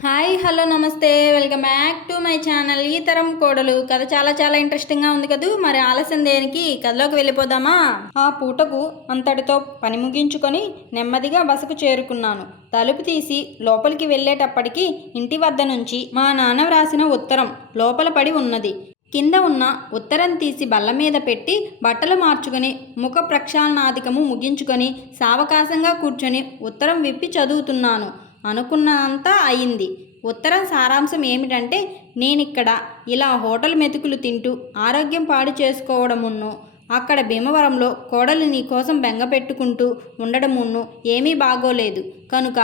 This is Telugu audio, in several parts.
హాయ్ హలో నమస్తే welcome back to my channel. ఈ తరం కోడలు కథ చాలా ఇంట్రెస్టింగ్గా ఉంది కదూ. మరి ఆలస్యం దేనికి, కథలోకి వెళ్ళిపోదామా? ఆ పూటకు అంతటితో పని ముగించుకొని నెమ్మదిగా బసకు చేరుకున్నాను. తలుపు తీసి లోపలికి వెళ్ళేటప్పటికి ఇంటి వద్ద నుంచి మా నాన్న వ్రాసిన ఉత్తరం లోపల పడి ఉన్నది. కింద ఉన్న ఉత్తరం తీసి బల్ల మీద పెట్టి బట్టలు మార్చుకొని ముఖ ప్రక్షాళనాధికము ముగించుకొని సావకాశంగా కూర్చొని ఉత్తరం విప్పి చదువుతున్నాను. అనుకున్నంతా అయింది. ఉత్తరం సారాంశం ఏమిటంటే, నేనిక్కడ ఇలా హోటల్ మెతుకులు తింటూ ఆరోగ్యం పాడు చేసుకోవడమున్ను, అక్కడ భీమవరంలో కోడలు నీకోసం బెంగ పెట్టుకుంటూ ఉండడమున్ను ఏమీ బాగోలేదు కనుక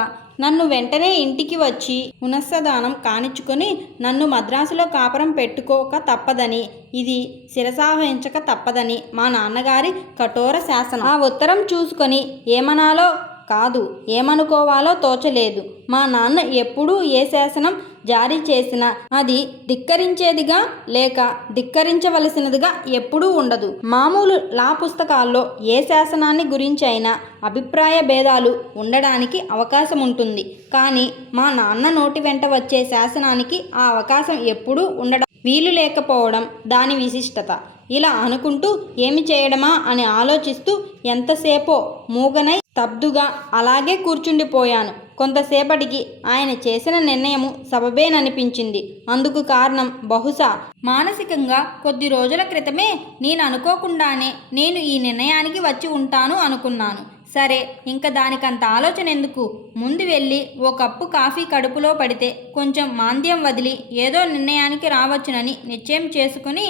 నన్ను వెంటనే ఇంటికి వచ్చి పునఃసదానం కానిచ్చుకొని నన్ను మద్రాసులో కాపురం పెట్టుకోక తప్పదని, ఇది శిరసావహించక తప్పదని మా నాన్నగారి కఠోర శాసనం. ఆ ఉత్తరం చూసుకొని ఏమనాలో కాదు ఏమనుకోవాలో తోచలేదు. మా నాన్న ఎప్పుడూ ఏ శాసనం జారీ చేసినా అది ధిక్కరించేదిగా లేక ధిక్కరించవలసినదిగా ఎప్పుడూ ఉండదు. మామూలు లా పుస్తకాల్లో ఏ శాసనాన్ని గురించి అయినా అభిప్రాయ భేదాలు ఉండడానికి అవకాశం ఉంటుంది. కానీ మా నాన్న నోటి వెంట వచ్చే శాసనానికి ఆ అవకాశం ఎప్పుడూ ఉండడం వీలు లేకపోవడం దాని విశిష్టత. ఇలా అనుకుంటూ ఏమి చేయడమా అని ఆలోచిస్తూ ఎంతసేపో మూగనై స్తబ్దుగా అలాగే కూర్చుండిపోయాను. కొంతసేపటికి ఆయన చేసిన నిర్ణయము సబబేననిపించింది. అందుకు కారణం బహుశా మానసికంగా కొద్ది రోజుల క్రితమే నేను అనుకోకుండానే నేను ఈ నిర్ణయానికి వచ్చి ఉంటాను అనుకున్నాను. సరే, ఇంకా దానికంత ఆలోచన ఎందుకు, ముందు వెళ్ళి ఓ కప్పు కాఫీ కడుపులో పడితే కొంచెం మాంద్యం వదిలి ఏదో నిర్ణయానికి రావచ్చునని నిశ్చయం చేసుకుని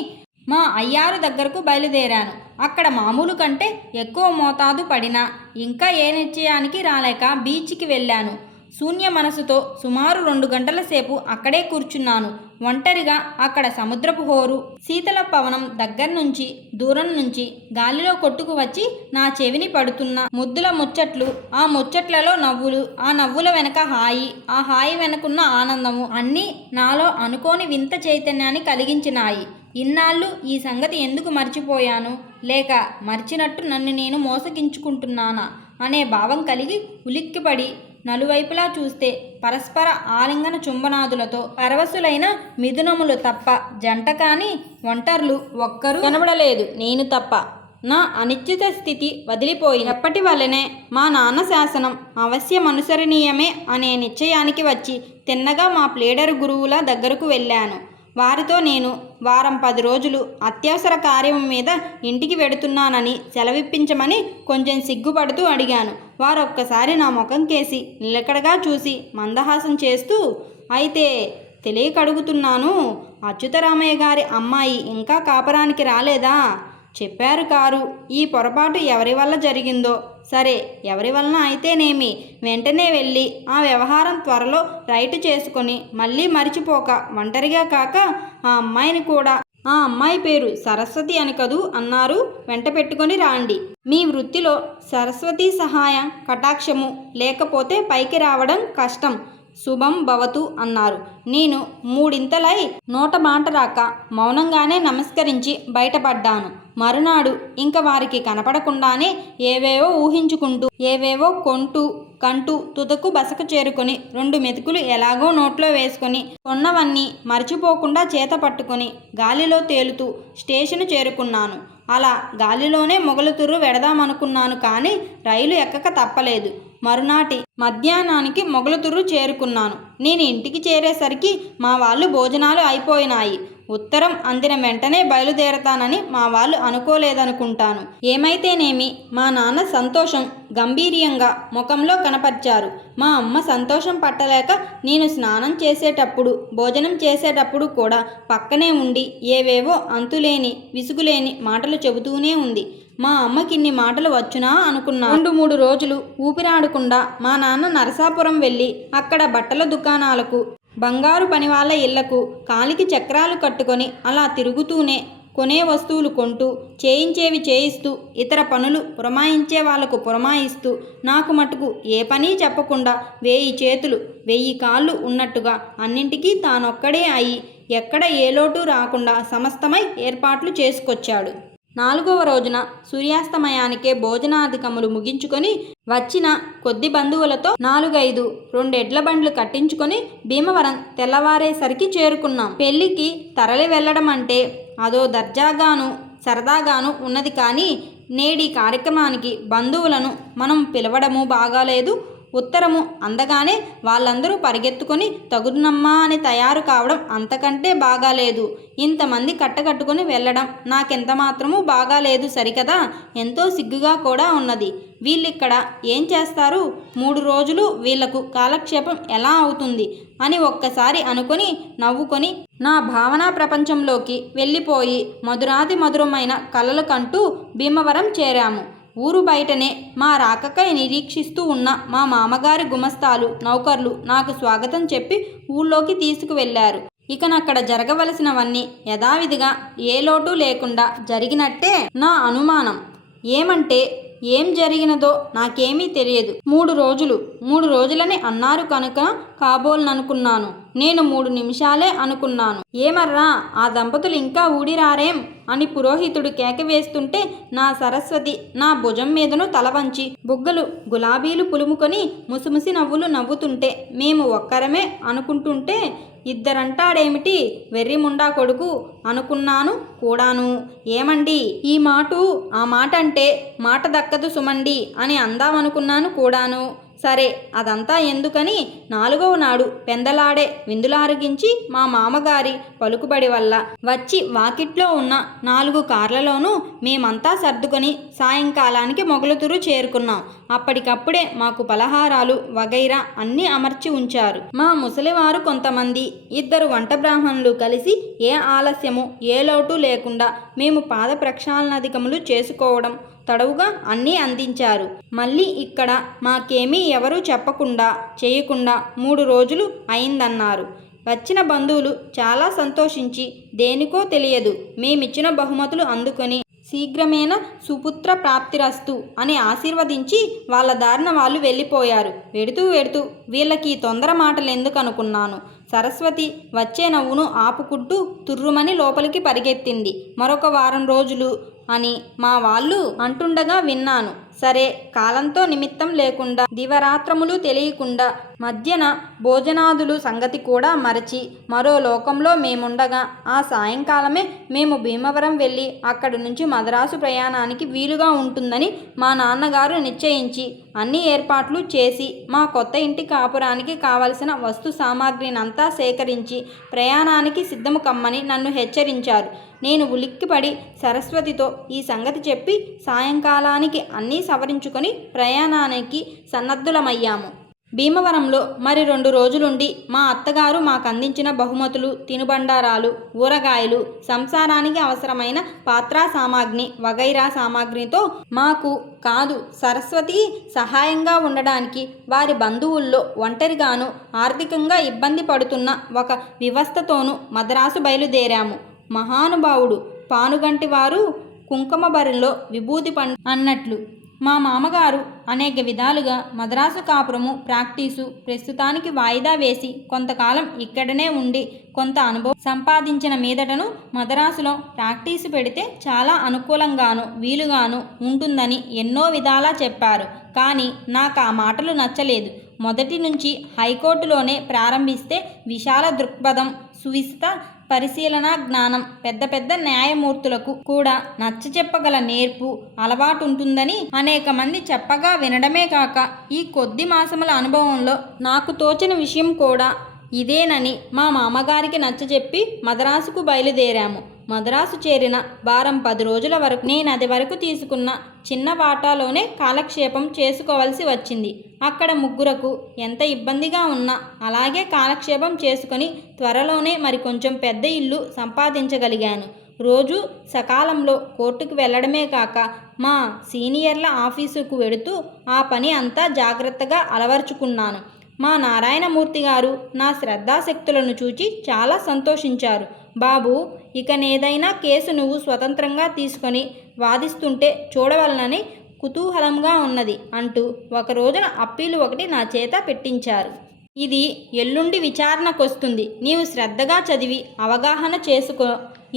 మా అయ్యారు దగ్గరకు బయలుదేరాను. అక్కడ మామూలు కంటే ఎక్కువ మోతాదు పడినా ఇంకా ఏ నిశ్చయానికి రాలేక బీచ్కి వెళ్ళాను. శూన్య మనసుతో సుమారు 2 గంటల సేపు అక్కడే కూర్చున్నాను. ఒంటరిగా అక్కడ సముద్రపు హోరు, శీతల పవనం దగ్గర నుంచి దూరం నుంచి గాలిలో కొట్టుకు వచ్చి నా చెవిని పడుతున్న ముద్దుల ముచ్చట్లు, ఆ ముచ్చట్లలో నవ్వులు, ఆ నవ్వుల వెనక హాయి, ఆ హాయి వెనకున్న ఆనందము అన్నీ నాలో అనుకోని వింత చైతన్యాన్ని కలిగించినాయి. ఇన్నాళ్ళు ఈ సంగతి ఎందుకు మర్చిపోయాను, లేక మర్చినట్టు నన్ను నేను మోసగించుకుంటున్నానా అనే భావం కలిగి ఉలిక్కిపడి నలువైపులా చూస్తే పరస్పర ఆలింగన చుంబనాదులతో పరవశులైన మిథునములు తప్ప జంట కాని ఒంటర్లు ఒక్కరూ కనబడలేదు, నేను తప్ప. నా అనిశ్చిత స్థితి వదిలిపోయి ఎప్పటి వల్లనే మా నాన్న శాసనం అవశ్యమనుసరణీయమే అనే నిశ్చయానికి వచ్చి తిన్నగా మా ప్లేడర్ గురువుల దగ్గరకు వెళ్ళాను. వారితో నేను వారం 10 రోజులు అత్యవసర కార్యం మీద ఇంటికి వెడుతున్నానని సెలవిప్పించమని కొంచెం సిగ్గుపడుతూ అడిగాను. వారు ఒక్కసారి నా ముఖం కేసి నిలకడగా చూసి మందహాసం చేస్తూ, అయితే తెలియకడుగుతున్నాను, అచ్యుతరామయ్య గారి అమ్మాయి ఇంకా కాపురానికి రాలేదా? చెప్పారు కారు. ఈ పొరపాటు ఎవరి వల్ల జరిగిందో సరే, ఎవరి వలన అయితేనేమి వెంటనే వెళ్ళి ఆ వ్యవహారం త్వరలో రైటు చేసుకొని మళ్ళీ మరిచిపోక ఒంటరిగా కాక ఆ అమ్మాయిని కూడా, ఆ అమ్మాయి పేరు సరస్వతి అని కదూ అన్నారు, వెంట పెట్టుకొని రాండి. మీ వృత్తిలో సరస్వతి సహాయం కటాక్షము లేకపోతే పైకి రావడం కష్టం. శుభం భవతు అన్నారు. నేను మూడింతలై నోట మాట రాక మౌనంగానే నమస్కరించి బయటపడ్డాను. మరునాడు ఇంక వారికి కనపడకుండానే ఏవేవో ఊహించుకుంటూ ఏవేవో కంటూ తుదకు బసకు చేరుకొని 2 మెతుకులు ఎలాగో నోట్లో వేసుకొని కొన్నవన్నీ మర్చిపోకుండా చేత పట్టుకొని గాలిలో తేలుతూ స్టేషను చేరుకున్నాను. అలా గాలిలోనే మొగలుతుర్రు వెడదామనుకున్నాను, కానీ రైలు ఎక్కక తప్పలేదు. మరునాటి మధ్యాహ్నానికి మొగలుతుర్రు చేరుకున్నాను. నేను ఇంటికి చేరేసరికి మా వాళ్ళు భోజనాలు అయిపోయినాయి. ఉత్తరం అందిన వెంటనే బయలుదేరతానని మా వాళ్ళు అనుకోలేదనుకుంటాను. ఏమైతేనేమి మా నాన్న సంతోషం గంభీర్యంగా ముఖంలో కనపరిచారు. మా అమ్మ సంతోషం పట్టలేక నేను స్నానం చేసేటప్పుడు భోజనం చేసేటప్పుడు కూడా పక్కనే ఉండి ఏవేవో అంతులేని విసుగులేని మాటలు చెబుతూనే ఉంది. మా అమ్మకిన్ని మాటలు వచ్చునా అనుకున్నా. 2-3 రోజులు ఊపిరాడకుండా మా నాన్న నరసాపురం వెళ్ళి అక్కడ బట్టల దుకాణాలకు, బంగారు పనివాళ్ళ ఇళ్లకు కాలికి చక్రాలు కట్టుకొని అలా తిరుగుతూనే కొనే వస్తువులు కొంటూ, చేయించేవి చేయిస్తూ, ఇతర పనులు పురమాయించే వాళ్లకు పురమాయిస్తూ, నాకు మటుకు ఏ పని చెప్పకుండా 1000 చేతులు 1000 కాళ్ళు ఉన్నట్టుగా అన్నింటికీ తానొక్కడే అయి ఎక్కడ ఏ లోటు రాకుండా సమస్తమై ఏర్పాట్లు చేసుకొచ్చాడు. 4వ రోజున సూర్యాస్తమయానికే భోజనాధికములు ముగించుకొని వచ్చిన కొద్ది బంధువులతో 4-5 2 బండ్లు కట్టించుకొని భీమవరం తెల్లవారేసరికి చేరుకున్నాం. పెళ్లికి తరలి వెళ్ళడం అంటే అదో దర్జాగాను సరదాగాను ఉన్నది. కానీ నేడి కార్యక్రమానికి బంధువులను మనం పిలవడము బాగాలేదు. ఉత్తరము అందగానే వాళ్ళందరూ పరిగెత్తుకొని తగుదునమ్మా అని తయారు కావడం అంతకంటే బాగాలేదు. ఇంతమంది కట్టకట్టుకుని వెళ్ళడం నాకెంత మాత్రమూ బాగాలేదు సరికదా. ఎంతో సిగ్గుగా కూడా ఉన్నది. వీళ్ళిక్కడ ఏం చేస్తారు? 3 రోజులు వీళ్లకు కాలక్షేపం ఎలా అవుతుంది అని ఒక్కసారి అనుకొని నవ్వుకొని నా భావనా ప్రపంచంలోకి వెళ్ళిపోయి మధురాతి మధురమైన కలలు కంటూ భీమవరం చేరాము. ఊరు బయటనే మా రాకకై నిరీక్షిస్తూ ఉన్న మా మామగారి గుమస్తాలు నౌకర్లు నాకు స్వాగతం చెప్పి ఊళ్ళోకి తీసుకువెళ్లారు. ఇకనక్కడ జరగవలసినవన్నీ యథావిధిగా ఏ లోటు లేకుండా జరిగినట్టే నా అనుమానం. ఏమంటే ఏం జరిగినదో నాకేమీ తెలియదు. 3 రోజులని అన్నారు కనుక కాబోలనుకున్నాను. నేను 3 నిమిషాలే అనుకున్నాను. ఏమర్రా ఆ దంపతులు ఇంకా ఊడిరారేం అని పురోహితుడు కేక వేస్తుంటే నా సరస్వతి నా భుజం మీదను తల వంచి బుగ్గలు గులాబీలు పులుముకొని ముసిముసి నవ్వులు నవ్వుతుంటే మేము ఒక్కరమే అనుకుంటుంటే ఇద్దరంటాడేమిటి వెర్రిముండా కొడుకు అనుకున్నాను కూడాను. ఏమండి ఈ మాటు ఆ మాట అంటే మాట దక్కదు సుమండి అని అందామనుకున్నాను కూడాను. సరే అదంతా ఎందుకని 4వ నాడు పెందలాడే విందులారగించి మా మామగారి పలుకుబడి వల్ల వచ్చి వాకిట్లో ఉన్న 4 కార్లలోనూ మేమంతా సర్దుకొని సాయంకాలానికి మొగలుతురు చేరుకున్నాం. అప్పటికప్పుడే మాకు పలహారాలు వగైరా అన్నీ అమర్చి ఉంచారు. మా ముసలివారు కొంతమంది 2 వంట బ్రాహ్మణులు కలిసి ఏ ఆలస్యము ఏ లోటు లేకుండా మేము పాద ప్రక్షాళనాధికములు చేసుకోవడం తడవుగా అన్నీ అందించారు. మళ్ళీ ఇక్కడ మాకేమీ ఎవరూ చెప్పకుండా చేయకుండా 3 రోజులు అయిందన్నారు. వచ్చిన బంధువులు చాలా సంతోషించి దేనికో తెలియదు మేమిచ్చిన బహుమతులు అందుకొని శీఘ్రమేణ సుపుత్ర ప్రాప్తిరస్తు అని ఆశీర్వదించి వాళ్ళ దారిన వాళ్ళు వెళ్ళిపోయారు. వెడుతూ వీళ్ళకి తొందర మాటలు ఎందుకు అనుకున్నాను. సరస్వతి వచ్చే నవ్వును ఆపుకుంటూ తుర్రుమని లోపలికి పరిగెత్తింది. మరొక 1 వారం రోజులు అని మా వాళ్ళు అంటుండగా విన్నాను. సరే కాలంతో నిమిత్తం లేకుండా దివరాత్రములు తెలియకుండా మధ్యన భోజనాదులు సంగతి కూడా మరచి మరో లోకంలో మేముండగా ఆ సాయంకాలమే మేము భీమవరం వెళ్ళి అక్కడి నుంచి మద్రాసు ప్రయాణానికి వీలుగా ఉంటుందని మా నాన్నగారు నిశ్చయించి అన్ని ఏర్పాట్లు చేసి మా కొత్త ఇంటి కాపురానికి కావలసిన వస్తు సామాగ్రినంతా సేకరించి ప్రయాణానికి సిద్ధము కమ్మని నన్ను హెచ్చరించారు. నేను ఉలిక్కిపడి సరస్వతితో ఈ సంగతి చెప్పి సాయంకాలానికి అన్నీ సవరించుకొని ప్రయాణానికి సన్నద్ధులమయ్యాము. భీమవరంలో మరి 2 రోజులుండి మా అత్తగారు మాకందించిన బహుమతులు తినుబండారాలు ఊరగాయలు సంసారానికి అవసరమైన పాత్రా సామాగ్రి వగైరా సామాగ్రితో మాకు కాదు సరస్వతి సహాయంగా ఉండడానికి వారి బంధువుల్లో ఒంటరిగాను ఆర్థికంగా ఇబ్బంది పడుతున్న ఒక వ్యవస్థతోనూ మద్రాసు బయలుదేరాము. మహానుభావుడు పానుగంటి వారు కుంకుమ బరిలో విభూతి పండు అన్నట్లు మా మామగారు అనేక విధాలుగా మద్రాసు కాపురము ప్రాక్టీసు ప్రస్తుతానికి వాయిదా వేసి కొంతకాలం ఇక్కడనే ఉండి కొంత అనుభవం సంపాదించిన మీదటను మద్రాసులో ప్రాక్టీసు పెడితే చాలా అనుకూలంగాను వీలుగాను ఉంటుందని ఎన్నో విధాలా చెప్పారు. కానీ నాకు ఆ మాటలు నచ్చలేదు. మొదటి నుంచి హైకోర్టులోనే ప్రారంభిస్తే విశాల దృక్పథం సువిస్త పరిశీలనా జ్ఞానం పెద్ద న్యాయమూర్తులకు కూడా నచ్చచెప్పగల నేర్పు అలవాటుంటుందని అనేక మంది చెప్పగా వినడమే కాక ఈ కొద్ది మాసముల అనుభవంలో నాకు తోచిన విషయం కూడా ఇదేనని మా మామగారికి నచ్చచెప్పి మద్రాసుకు బయలుదేరాము. మద్రాసు చేరిన వారం 10 రోజుల వరకు నేను అది వరకు తీసుకున్న చిన్న వాటాలోనే కాలక్షేపం చేసుకోవలసి వచ్చింది. అక్కడ ముగ్గురకు ఎంత ఇబ్బందిగా ఉన్నా అలాగే కాలక్షేపం చేసుకొని త్వరలోనే మరి కొంచెం పెద్ద ఇల్లు సంపాదించగలిగాను. రోజు సకాలంలో కోర్టుకు వెళ్ళడమే కాక మా సీనియర్ల ఆఫీసుకు వెడుతూ ఆ పని అంతా జాగ్రత్తగా అలవర్చుకున్నాను. మా నారాయణమూర్తి గారు నా శ్రద్ధాశక్తులను చూచి చాలా సంతోషించారు. బాబు, ఇకనేదైనా కేసు నువ్వు స్వతంత్రంగా తీసుకొని వాదిస్తుంటే చూడవలనని కుతూహలంగా ఉన్నది అంటూ ఒక రోజున అప్పీలు ఒకటి నా చేత పెట్టించారు. ఇది ఎల్లుండి విచారణకొస్తుంది. నీవు శ్రద్ధగా చదివి అవగాహన చేసుకో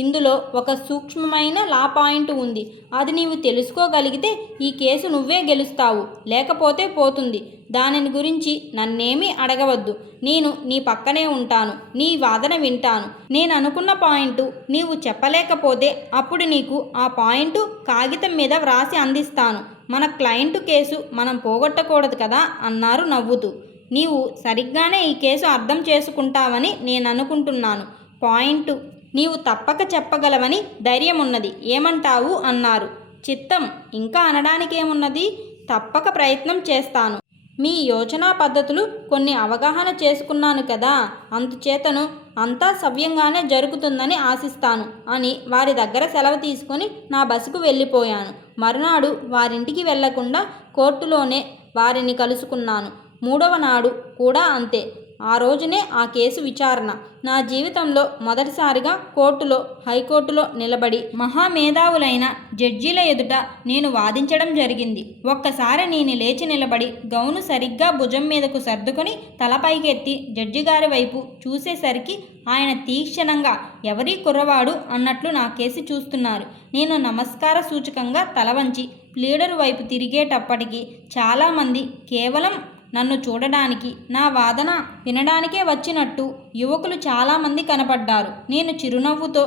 ఇందులో ఒక సూక్ష్మమైన లా పాయింట్ ఉంది. అది నీవు తెలుసుకోగలిగితే ఈ కేసు నువ్వే గెలుస్తావు, లేకపోతే పోతుంది. దానిని గురించి నన్నేమీ అడగవద్దు. నేను నీ పక్కనే ఉంటాను, నీ వాదన వింటాను. నేను అనుకున్న పాయింట్ నీవు చెప్పలేకపోతే అప్పుడు నీకు ఆ పాయింట్ కాగితం మీద వ్రాసి అందిస్తాను. మన క్లయింట్ కేసు మనం పోగొట్టకూడదు కదా అన్నారు నవ్వుతూ. నీవు సరిగ్గానే ఈ కేసు అర్థం చేసుకుంటావని నేను అనుకుంటున్నాను. పాయింట్ నీవు తప్పక చెప్పగలవని ధైర్యం ఉన్నది. ఏమంటావు అన్నారు. చిత్తం, ఇంకా అనడానికేమున్నది, తప్పక ప్రయత్నం చేస్తాను. మీ యోచనా పద్ధతులు కొన్ని అవగాహన చేసుకున్నాను కదా, అందుచేతను అంతా సవ్యంగానే జరుగుతుందని ఆశిస్తాను అని వారి దగ్గర సెలవు తీసుకొని నా బస్సుకు వెళ్ళిపోయాను. మరునాడు వారింటికి వెళ్లకుండా కోర్టులోనే వారిని కలుసుకున్నాను. మూడవ నాడు కూడా అంతే. ఆ రోజునే ఆ కేసు విచారణ. నా జీవితంలో మొదటిసారిగా కోర్టులో, హైకోర్టులో నిలబడి మహామేధావులైన జడ్జీల ఎదుట నేను వాదించడం జరిగింది. ఒక్కసారి నేను లేచి నిలబడి గౌను సరిగ్గా భుజం మీదకు సర్దుకొని తలపైకెత్తి జడ్జి గారి వైపు చూసేసరికి ఆయన తీక్షణంగా ఎవరీ కుర్రవాడు అన్నట్లు నా కేసి చూస్తున్నారు. నేను నమస్కార సూచకంగా తల వంచి ప్లీడరు వైపు తిరిగేటప్పటికీ చాలామంది కేవలం నన్ను చూడడానికి, నా వాదన వినడానికే వచ్చినట్టు యువకులు చాలామంది కనపడ్డారు. నేను చిరునవ్వుతో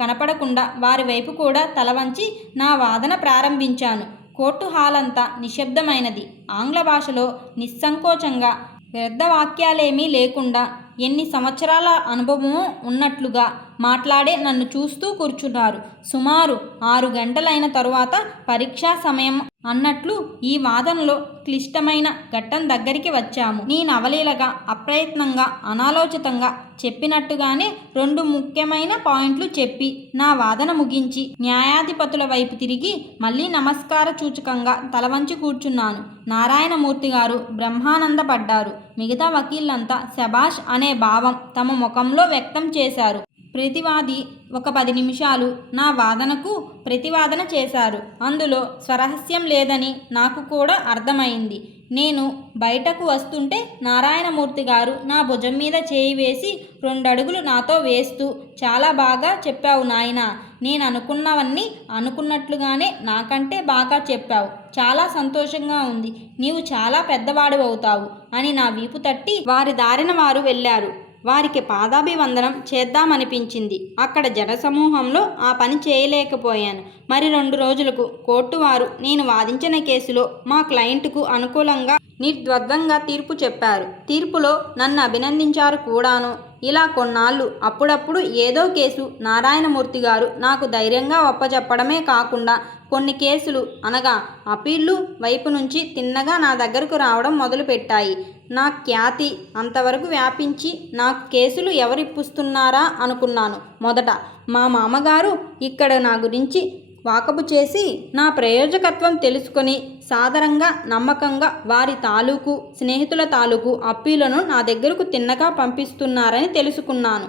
కనపడకుండా వారి వైపు కూడా తల వంచి నా వాదన ప్రారంభించాను. కోర్టు హాల్ అంతా నిశ్శబ్దమైనది. ఆంగ్ల భాషలో నిస్సంకోచంగా, వ్యర్థవాక్యాలేమీ లేకుండా ఎన్ని సంవత్సరాల అనుభవమో ఉన్నట్లుగా మాట్లాడే నన్ను చూస్తూ కూర్చున్నారు. సుమారు 6 గంటలైన తరువాత పరీక్షా సమయం అన్నట్లు ఈ వాదనలో క్లిష్టమైన ఘట్టం దగ్గరికి వచ్చాము. నేను అవలీలగా, అప్రయత్నంగా, అనాలోచితంగా చెప్పినట్టుగానే 2 ముఖ్యమైన పాయింట్లు చెప్పి నా వాదన ముగించి న్యాయాధిపతుల వైపు తిరిగి మళ్ళీ నమస్కార సూచకంగా తలవంచి కూర్చున్నాను. నారాయణమూర్తి గారు బ్రహ్మానందపడ్డారు. మిగతా వకీళ్ళంతా శబాష్ అనే భావం తమ ముఖంలో వ్యక్తం చేశారు. ప్రతివాది ఒక 10 నిమిషాలు నా వాదనకు ప్రతివాదన చేశారు. అందులో స్వరహస్యం లేదని నాకు కూడా అర్థమైంది. నేను బయటకు వస్తుంటే నారాయణమూర్తి గారు నా భుజం మీద చేయి వేసి 2 అడుగులు నాతో వేస్తూ, చాలా బాగా చెప్పావు నాయనా. నేను అనుకున్నవన్నీ అనుకున్నట్లుగానే నాకంటే బాగా చెప్పావు. చాలా సంతోషంగా ఉంది. నీవు చాలా పెద్దవాడివవుతావు అని నా వీపు తట్టి వారి దారిన వారు వెళ్ళారు. వారికి పాదాభివందనం చేద్దామనిపించింది. అక్కడ జనసమూహంలో ఆ పని చేయలేకపోయాను. మరి 2 రోజులకు కోర్టు వారు నేను వాదించిన కేసులో మా క్లయింట్కు అనుకూలంగా నిర్ద్వంద్వంగా తీర్పు చెప్పారు. తీర్పులో నన్ను అభినందించారు కూడాను. ఇలా కొన్నాళ్ళు అప్పుడప్పుడు ఏదో కేసు నారాయణమూర్తి గారు నాకు ధైర్యంగా ఒప్పచెప్పడమే కాకుండా కొన్ని కేసులు అనగా అప్పీళ్ళు వైపు నుంచి తిన్నగా నా దగ్గరకు రావడం మొదలుపెట్టాయి. నా ఖ్యాతి అంతవరకు వ్యాపించి నాకు కేసులు ఎవరిప్పిస్తున్నారా అనుకున్నాను. మొదట మా మామగారు ఇక్కడ నా గురించి వాకబు చేసి నా ప్రయోజకత్వం తెలుసుకొని సాదరంగా, నమ్మకంగా వారి తాలూకు స్నేహితుల తాలూకు అప్పీలను నా దగ్గరకు తిన్నగా పంపిస్తున్నారని తెలుసుకున్నాను.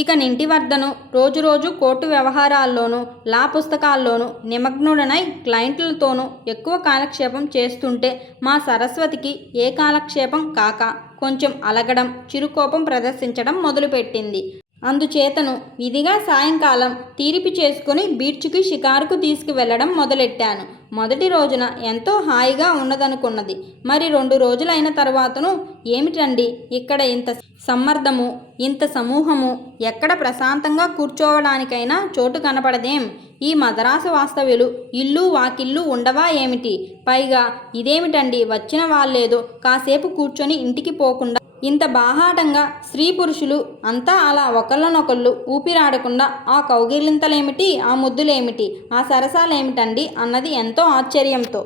ఇక నింటివర్ధను రోజురోజు కోర్టు వ్యవహారాల్లోనూ, లా పుస్తకాల్లోనూ నిమగ్నుడనై క్లయింట్లతోనూ ఎక్కువ కాలక్షేపం చేస్తుంటే మా సరస్వతికి ఏ కాలక్షేపం కాక కొంచెం అలగడం, చిరుకోపం ప్రదర్శించడం మొదలుపెట్టింది. అందుచేతను విధిగా సాయంకాలం తీరిపి చేసుకుని బీచ్కి షికారుకు తీసుకువెళ్లడం మొదలెట్టాను. మొదటి రోజున ఎంతో హాయిగా ఉన్నదనుకున్నది. మరి 2 రోజులైన తర్వాతను ఏమిటండి ఇక్కడ ఇంత సమ్మర్దము, ఇంత సమూహము, ఎక్కడ ప్రశాంతంగా కూర్చోవడానికైనా చోటు కనపడదేం? ఈ మద్రాసు వాస్తవ్యులు ఇల్లు వాకిళ్ళు ఉండవా ఏమిటి? పైగా ఇదేమిటండి, వచ్చిన వాళ్ళేదో కాసేపు కూర్చొని ఇంటికి పోకుండా ఇంత బాహాటంగా స్త్రీ పురుషులు అంతా అలా ఒకళ్ళనొకళ్ళు ఊపిరాడకుండా ఆ కౌగిలింతలేమిటి, ఆ ముద్దులేమిటి, ఆ సరసాలేమిటండి అన్నది ఎంతో ఆశ్చర్యంతో.